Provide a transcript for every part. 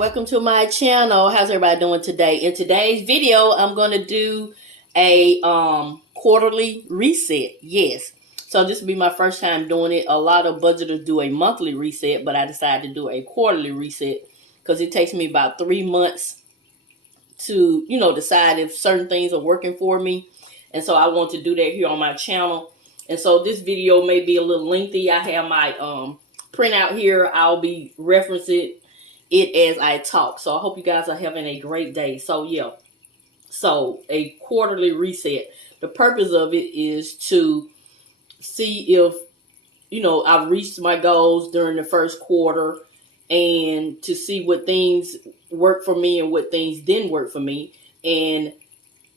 welcome to my channel. How's everybody doing today? In today's video, I'm going to do a quarterly reset. Yes. So this will be my first time doing it. A lot of budgeters do a monthly reset, but I decided to do a quarterly reset because it takes me about 3 months to, decide if certain things are working for me. And so I want to do that here on my channel. And so this video may be a little lengthy. I have my printout here. I'll be referencing it as I talk. So I hope you guys are having a great day. So yeah, so a quarterly reset. The purpose of it is to see if, I've reached my goals during the first quarter and to see what things work for me and what things didn't work for me. And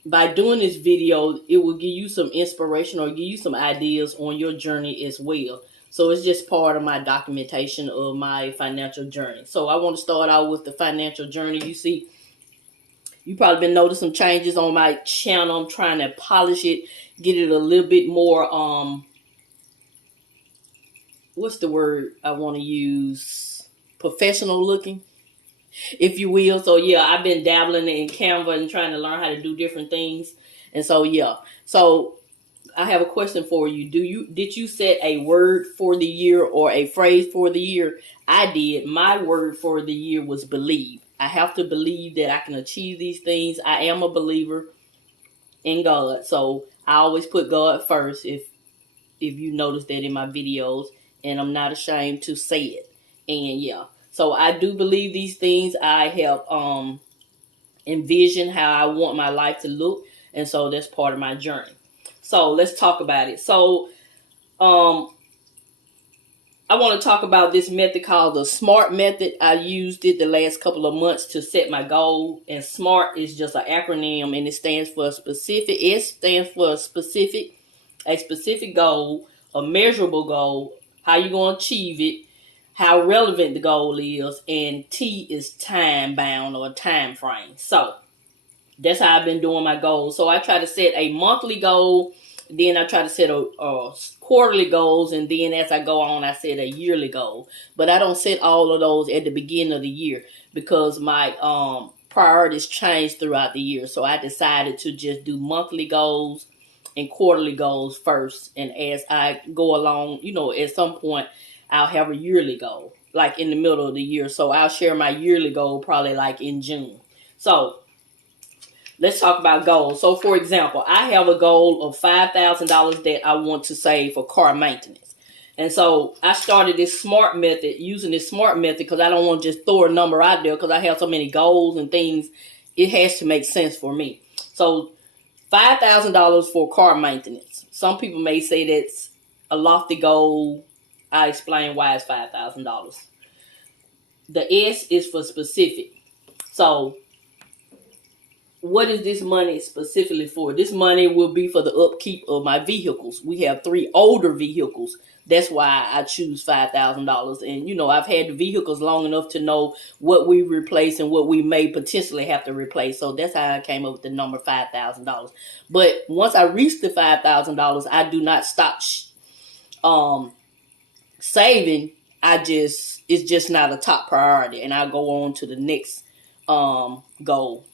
by doing this video, it will give you some inspiration or give you some ideas on your journey as well. So it's just part of my documentation of my financial journey. So I want to start out with the financial journey. You see, you probably been noticing some changes on my channel. I'm trying to polish it, get it a little bit more, what's the word I want to use? Professional looking, if you will. So yeah, I've been dabbling in Canva and trying to learn how to do different things. And so yeah, so I have a question for you. Did you set a word for the year or a phrase for the year? I did. My word for the year was believe. I have to believe that I can achieve these things. I am a believer in God. So I always put God first, if you notice that in my videos, and I'm not ashamed to say it. And yeah, so I do believe these things. I have envisioned how I want my life to look, and so that's part of my journey. So let's talk about it. So I want to talk about this method called the S.M.A.R.T method. I used it the last couple of months to set my goal. And S.M.A.R.T is just an acronym, and it stands for specific. S stands for specific, a specific goal, a measurable goal, how you're going to achieve it, how relevant the goal is, and T is time bound or time frame. So that's how I've been doing my goals. So I try to set a monthly goal, then I try to set a quarterly goals, and then as I go on, I set a yearly goal. But I don't set all of those at the beginning of the year because my priorities change throughout the year. So I decided to just do monthly goals and quarterly goals first. And as I go along, at some point, I'll have a yearly goal, like in the middle of the year. So I'll share my yearly goal probably like in June. So let's talk about goals. So, for example, I have a goal of $5,000 that I want to save for car maintenance. And so I started this S.M.A.R.T method, using this S.M.A.R.T method, because I don't want to just throw a number out there because I have so many goals and things. It has to make sense for me. So $5,000 for car maintenance. Some people may say that's a lofty goal. I explain why it's $5,000. The S is for specific. So what is this money specifically for? This money will be for the upkeep of my vehicles. We have 3 older vehicles. That's why I choose $5,000. And, I've had the vehicles long enough to know what we replace and what we may potentially have to replace. So that's how I came up with the number $5,000. But once I reach the $5,000, I do not stop saving. It's just not a top priority. And I'll go on to the next goal.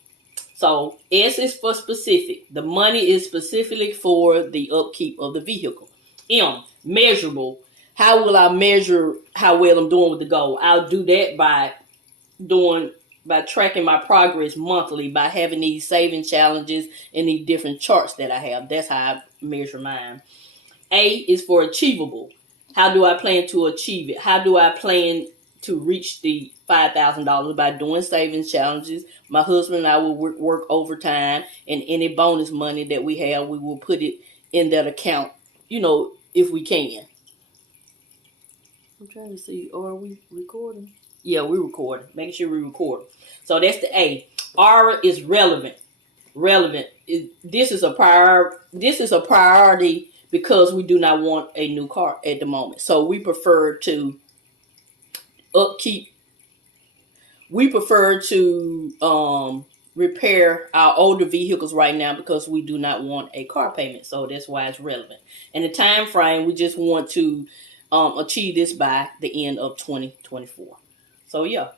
So S is for specific. The money is specifically for the upkeep of the vehicle. M, measurable. How will I measure how well I'm doing with the goal? I'll do that by tracking my progress monthly, by having these saving challenges and these different charts that I have. That's how I measure mine. A is for achievable. How do I plan to achieve it? How do I plan to reach the $5,000? By doing savings challenges. My husband and I will work overtime, and any bonus money that we have, we will put it in that account, if we can. I'm trying to see, are we recording? Yeah, we're recording. Making sure we record. So that's the A. R is relevant. Relevant. This is a priority because we do not want a new car at the moment. So we prefer to upkeep. We prefer to repair our older vehicles right now because we do not want a car payment. So that's why it's relevant. And the time frame, we just want to achieve this by the end of 2024. So yeah.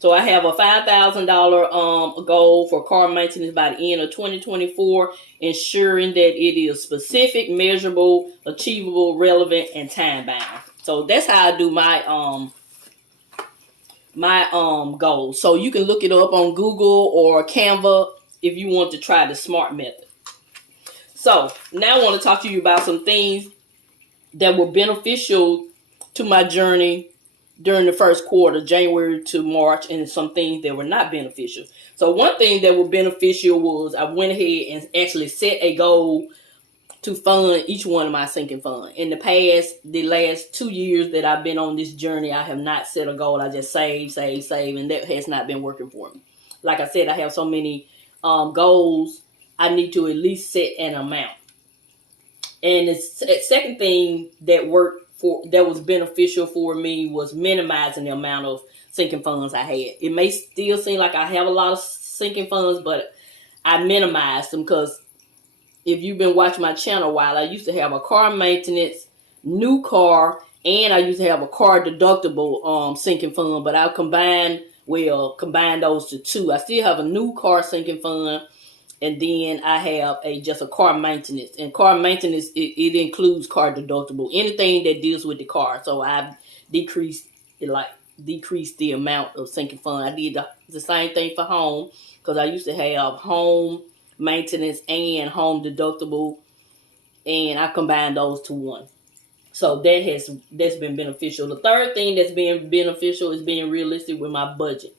So I have a $5,000 goal for car maintenance by the end of 2024, ensuring that it is specific, measurable, achievable, relevant, and time bound. So that's how I do my goals. So you can look it up on Google or Canva if you want to try the SMART method. So now I want to talk to you about some things that were beneficial to my journey during the first quarter, January to March, and some things that were not beneficial. So one thing that was beneficial was I went ahead and actually set a goal to fund each one of my sinking funds. In the last 2 years that I've been on this journey, I have not set a goal. I just save, and that has not been working for me. Like I said, I have so many goals, I need to at least set an amount. And the second thing that was beneficial for me was minimizing the amount of sinking funds I had. It may still seem like I have a lot of sinking funds, but I minimized them because if you've been watching my channel a while, I used to have a car maintenance, new car, and I used to have a car deductible sinking fund, but I combined those to two. I still have a new car sinking fund, and then I have just a car maintenance. And car maintenance, it includes car deductible, anything that deals with the car. So I've decreased the amount of sinking fund. I did the same thing for home, because I used to have home maintenance and home deductible, and I combined those to one. So that's been beneficial. The third thing that's been beneficial is being realistic with my budget.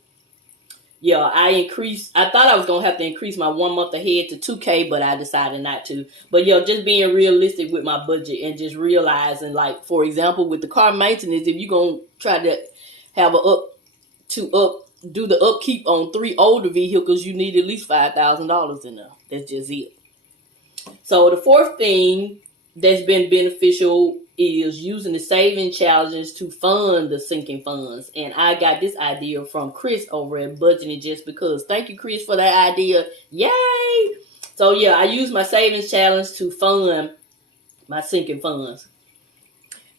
Yeah, I thought I was going to have to increase my 1 month ahead to $2,000, but I decided not to. But yeah, just being realistic with my budget and just realizing, like, for example, with the car maintenance, if you're going to try to have do the upkeep on 3 older vehicles, you need at least $5,000 in there. That's just it. So the fourth thing that's been beneficial is using the saving challenges to fund the sinking funds. And I got this idea from Chris over at Budgeting Just Because. Thank you, Chris, for that idea. Yay! So yeah, I use my savings challenge to fund my sinking funds.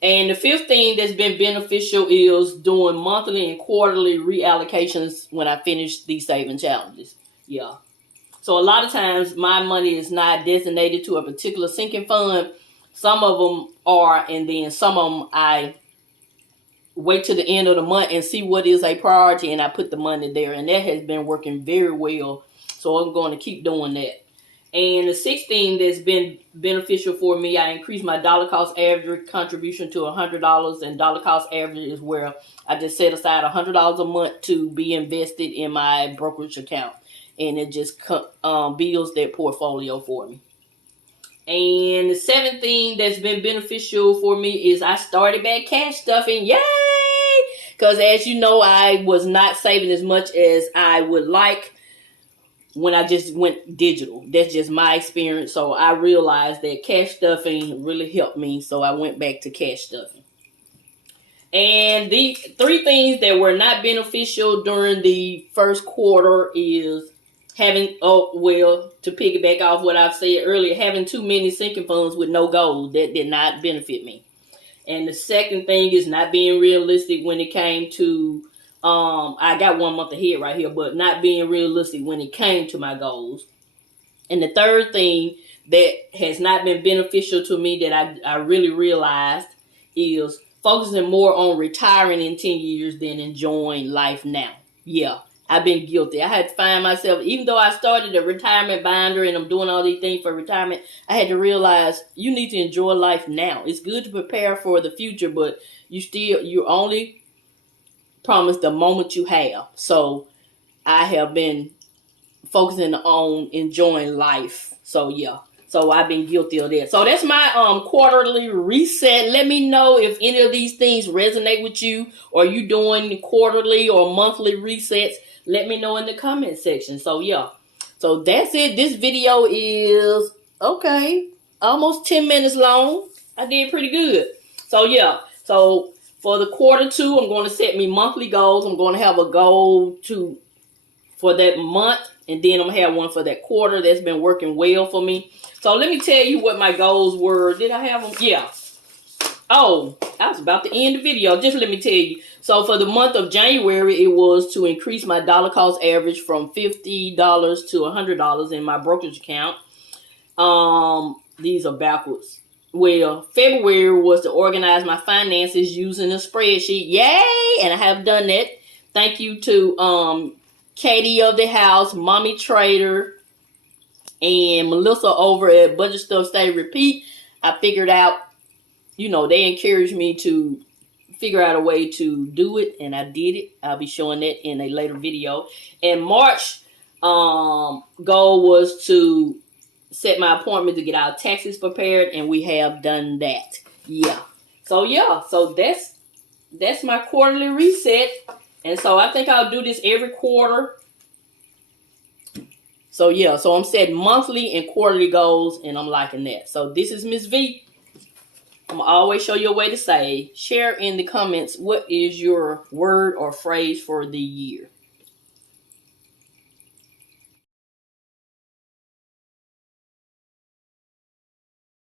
And the fifth thing that's been beneficial is doing monthly and quarterly reallocations when I finish these saving challenges. Yeah. So a lot of times my money is not designated to a particular sinking fund. Some of them are, and then some of them I wait till the end of the month and see what is a priority, and I put the money there. And that has been working very well. So I'm going to keep doing that. And the sixth thing that's been beneficial for me, I increased my dollar cost average contribution to $100. And dollar cost average is where I just set aside $100 a month to be invested in my brokerage account. And it just builds that portfolio for me. And the seventh thing that's been beneficial for me is I started back cash stuffing. Yay! Because as you know, I was not saving as much as I would like when I just went digital. That's just my experience. So I realized that cash stuffing really helped me. So I went back to cash stuffing. And the 3 things that were not beneficial during the first quarter is to piggyback off what I've said earlier, having too many sinking funds with no goals. That did not benefit me. And the second thing is not being realistic when it came to, I got 1 month ahead right here, but not being realistic when it came to my goals. And the third thing that has not been beneficial to me that I really realized is focusing more on retiring in 10 years than enjoying life now. Yeah. I've been guilty. I had to find myself, even though I started a retirement binder and I'm doing all these things for retirement, I had to realize you need to enjoy life now. It's good to prepare for the future, but you only promised the moment you have. So I have been focusing on enjoying life. So yeah. So I've been guilty of that. So that's my quarterly reset. Let me know if any of these things resonate with you, or you doing quarterly or monthly resets. Let me know in the comment section. So yeah. So that's it. This video is almost 10 minutes long. I did pretty good. So yeah. So for the quarter 2, I'm going to set me monthly goals. I'm going to have a goal for that month, and then I'm going to have one for that quarter. That's been working well for me. So let me tell you what my goals were. Did I have them? Yeah. Oh, I was about to end the video. Just let me tell you. So for the month of January, it was to increase my dollar cost average from $50 to $100 in my brokerage account. These are backwards. Well, February was to organize my finances using a spreadsheet. Yay! And I have done that. Thank you to Katie of the house, Mommy Trader, and Melissa over at Budget Stuff Stay Repeat. I figured out, you know, they encouraged me to figure out a way to do it, and I did it. I'll be showing that in a later video. And March goal was to set my appointment to get our taxes prepared, and we have done that. Yeah. So that's my quarterly reset. And so I think I'll do this every quarter. So yeah, so I'm setting monthly and quarterly goals, and I'm liking that. So this is Miss V. I'm going to always show you a way to save. Share in the comments what is your word or phrase for the year.